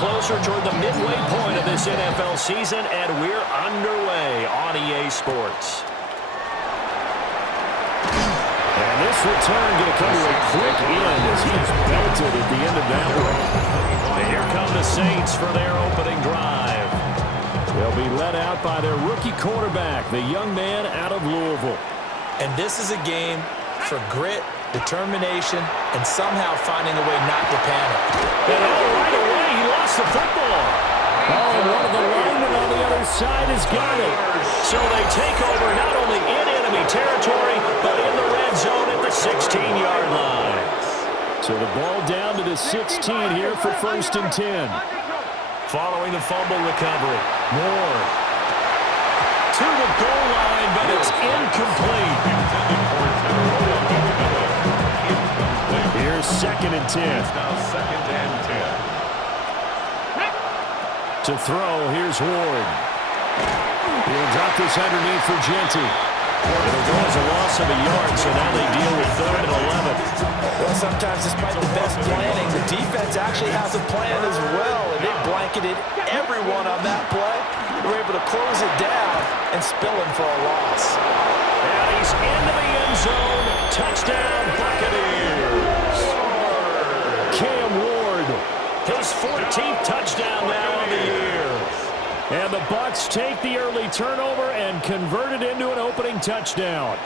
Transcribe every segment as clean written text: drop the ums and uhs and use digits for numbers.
closer toward the midway point of this NFL season, and we're underway on EA Sports. And this return going to come to a quick end as he's belted at the end of that one. And here come the Saints for their opening drive. They'll be led out by their rookie quarterback, the young man out of Louisville. And this is a game for grit, determination, and somehow finding a way not to panic. And right away, he lost the football. Oh, and one of the linemen on the other side has got it. So they take over not only in enemy territory, but in the red zone at the 16-yard line. So the ball down to the 16 here for 1st and 10. Following the fumble recovery, Moore to the goal line, but it's incomplete. Here's 2nd and 10. Now 2nd and 10. To throw, here's Ward. He'll drop this underneath for Genty. It'll go as a loss of a yard, so now they deal with 3rd and 11. Well, sometimes despite the best planning, the defense actually has a plan as well, and they blanketed everyone on that play. They were able to close it down and spill him for a loss. And he's into the end zone. Touchdown, Buccaneers. Cam Ward, his 14th touchdown now on the year. And the Bucs take the early turnover and convert it into an opening touchdown.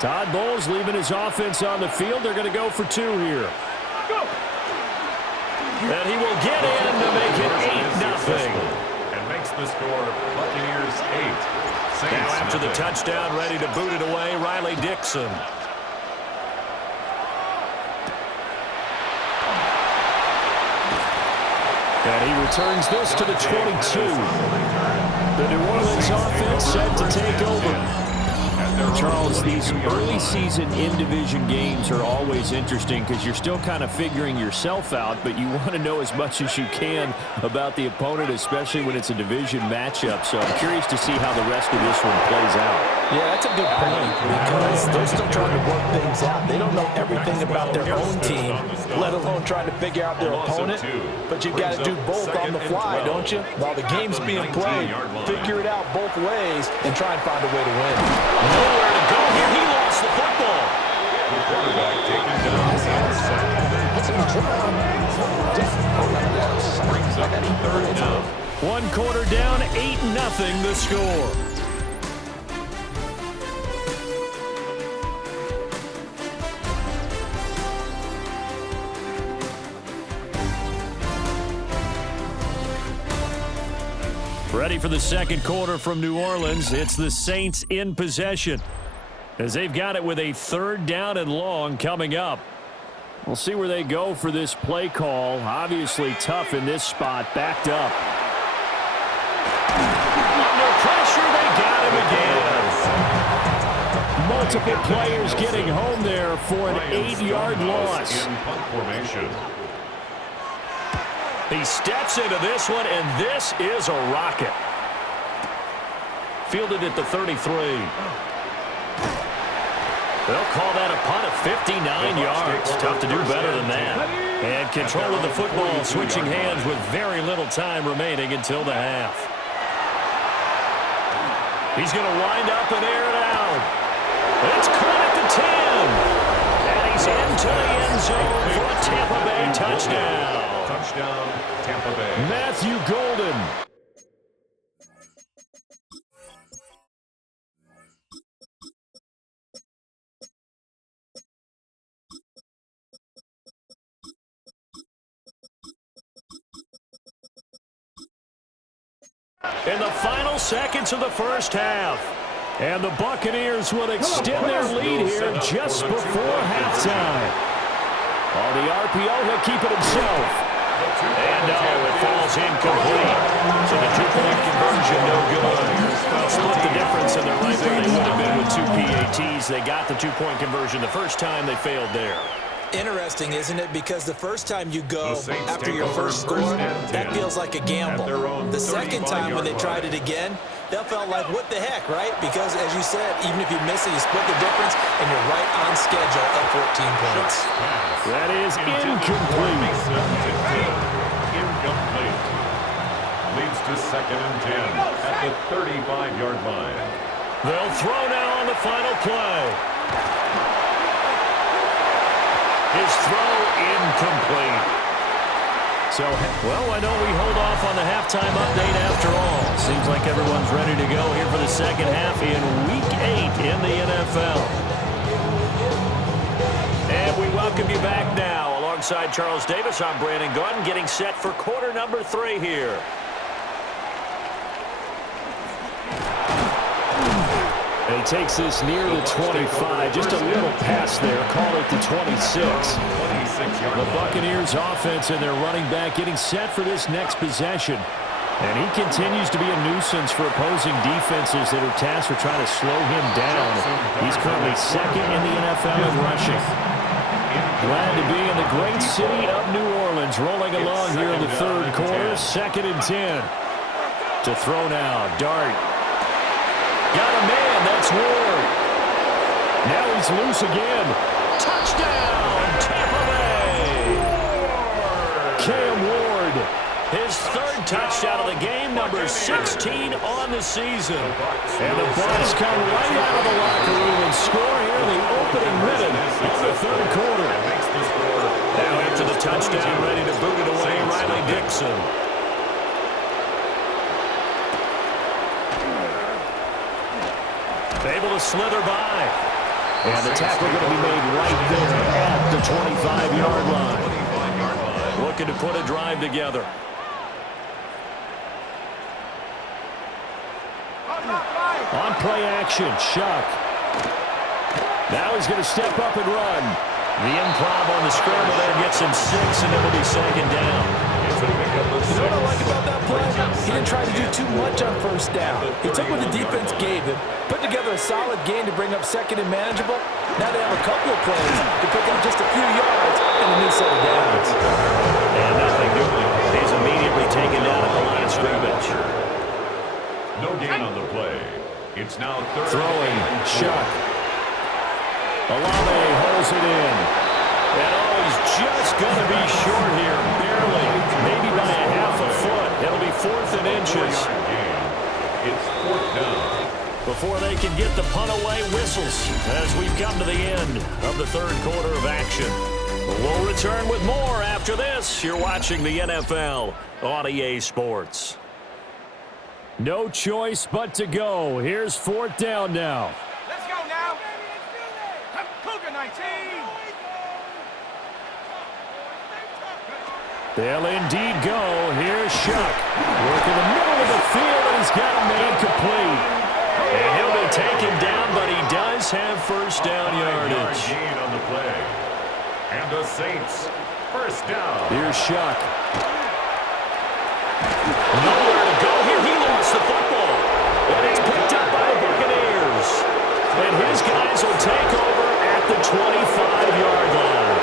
Todd Bowles leaving his offense on the field. They're going to go for 2 here. And he will get in to make it 8-0. And makes the score Buccaneers 8. Now after the touchdown, ready to boot it away, Riley Dixon. And he returns this to the 22. The New Orleans offense set to take over. Charles, these early season in-division games are always interesting because you're still kind of figuring yourself out, but you want to know as much as you can about the opponent, especially when it's a division matchup. So I'm curious to see how the rest of this one plays out. Yeah, that's a good point because they're still trying to work things out. They don't know everything about their own team, let alone trying to figure out their opponent. But you've got to do both on the fly, don't you? While the game's being played, figure it out both ways and try and find a way to win. Nowhere to go here. He lost the football. The quarterback taken down brings up 3rd down. 1 quarter down, 8-0 the score. Ready for the 2nd quarter from New Orleans. It's the Saints in possession as they've got it with a 3rd down and long coming up. We'll see where they go for this play call. Obviously tough in this spot, backed up. Under pressure, they got him again. Multiple players getting home there for an 8-yard loss. In punt formation. He steps into this one, and this is a rocket. Fielded at the 33. They'll call that a punt of 59 yards. Tough to do better than that. And control of the football, switching hands with very little time remaining until the half. He's going to wind up and air it out. It's caught at the 10. And he's into the end zone for a Tampa Bay touchdown. Touchdown, Tampa Bay. Matthew Golden. In the final seconds of the first half. And the Buccaneers will extend their lead here just before halftime. On the RPO, he'll keep it himself. And falls incomplete. So the two-point conversion, no good. Well, split the difference, and they're right where they would have been with two PATs. They got the two-point conversion the first time. They failed there. Interesting, isn't it? Because the first time you go after your first score, that feels like a gamble. The second time when they tried it again, that felt like, what the heck, right? Because, as you said, even if you miss it, you split the difference, and you're right on schedule at 14 points. That is incomplete. Incomplete. Leads to 2nd and 10 at the 35-yard line. They'll throw now on the final play. His throw incomplete. So, well, why don't we hold off on the halftime update after all? Seems like everyone's ready to go here for the second half in Week 8 in the NFL. And we welcome you back now. Alongside Charles Davis, I'm Brandon Gaudin, getting set for quarter number 3 here. And he takes this near the 25. Just a little pass there. Call it the 26. The Buccaneers offense and their running back getting set for this next possession. And he continues to be a nuisance for opposing defenses that are tasked with trying to slow him down. He's currently 2nd in the NFL in rushing. Glad to be in the great city of New Orleans, rolling along here in the third quarter. 2nd and 10. To throw now, Dart. Got a man, that's Ward. Now he's loose again. Touchdown, Tampa Bay. Cam Ward, his 3rd touchdown of the game, number 16 on the season. And the Bucs come right out of the locker room and score here in the opening minute of the third quarter. Now after the touchdown, ready to boot it away, Riley Dixon. Able to slither by. And the tackle going to be made right there at the 25-yard line. Looking to put a drive together. On play action, Shuck. Now he's going to step up and run. The improv on the scramble there gets him 6, and it'll be 2nd down. You know what I like about that play? He didn't try to do too much on first down. He took what the defense gave him, put together a solid game to bring up 2nd and manageable. Now they have a couple of plays to pick up just a few yards and a new set of downs. And nothing doing. He's immediately taken down at the line of scrimmage. No gain on the play. It's now 3rd. Throwing, Shuck. Olave holds it in. And he's just going to be short here, barely, maybe by a half a foot. It'll be 4th and inches. It's 4th down. Before they can get the punt away, whistles as we've come to the end of the third quarter of action. We'll return with more after this. You're watching the NFL on EA Sports. No choice but to go. Here's 4th down now. Let's go now. Cougar 19. They'll indeed go. Here's Shuck. Work in the middle of the field, and he's got a man complete. And he'll be taken down, but he does have first down yardage. Gain on the play. And the Saints, first down. Here's Shuck. Nowhere to go here. He lost the football. And it's picked up by the Buccaneers. And his guys will take over at the 25-yard line.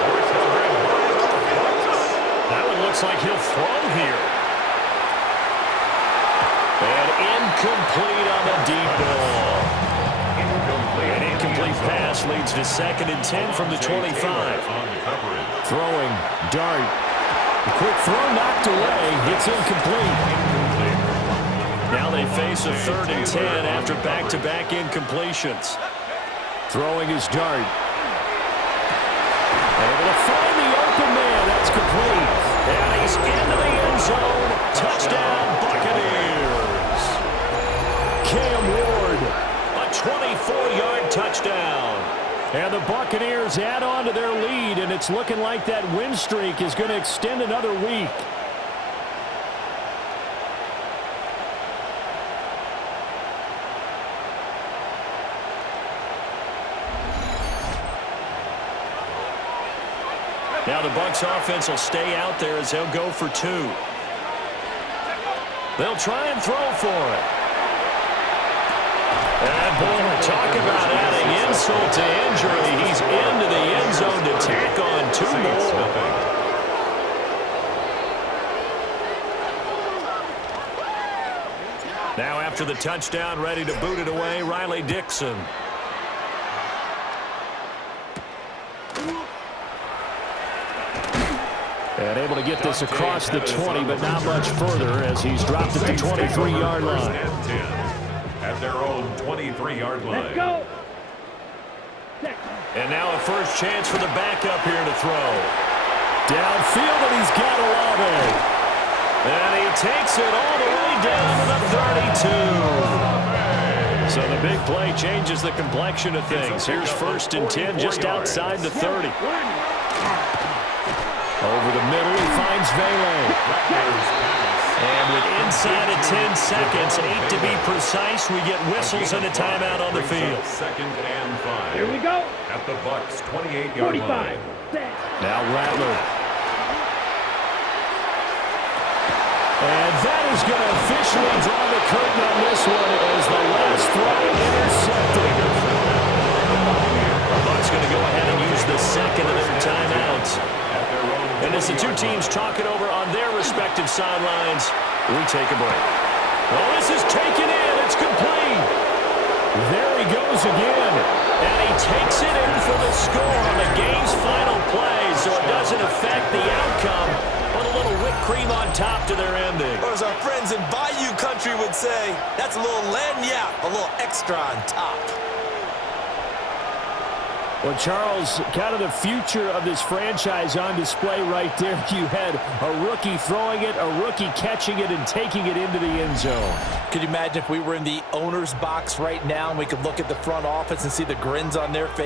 That one looks like he'll throw here. And incomplete on the deep ball. An incomplete pass leads to 2nd and 10 from the 25. Throwing, Dart. A quick throw knocked away. It's incomplete. Now they face a 3rd and 10 after back-to-back incompletions. Throwing his Dart. Able to find the open man. That's complete. And he's into the end zone. Touchdown, Buccaneers. Cam Ward, a 24-yard touchdown. And the Buccaneers add on to their lead, and it's looking like that win streak is going to extend another week. Now the Bucs offense will stay out there as they'll go for 2. They'll try and throw for it. And boy, talk about adding insult to injury. He's into the end zone to tack on 2 more. Now after the touchdown, ready to boot it away, Riley Dixon. And able to get this across the 20, but not much further as he's dropped at the 23-yard line. At their own 23-yard line. Let's go. And now a first chance for the backup here to throw. Downfield, and he's got Olave. And he takes it all the way down to the 32. So the big play changes the complexion of things. Here's 1st and 10 just outside the 30. Over the middle, he finds Vele. And with inside of 10 seconds, 8 to be precise, we get whistles and a timeout on the field. 2nd and 5. Here we go. At the Bucs' 28-yard line. Now Rattler. And that is going to officially draw the curtain on this one as the last throw intercepted. The Bucs going to go ahead and use the second of their timeouts. And as the two teams talk it over on their respective sidelines, we take a break. Well, this is taken in. It's complete. There he goes again. And he takes it in for the score on the game's final play, so it doesn't affect the outcome, but a little whipped cream on top to their ending. Or as our friends in Bayou Country would say, that's a little lagniappe, a little extra on top. Well, Charles, kind of the future of this franchise on display right there. You had a rookie throwing it, a rookie catching it, and taking it into the end zone. Could you imagine if we were in the owner's box right now and we could look at the front office and see the grins on their face?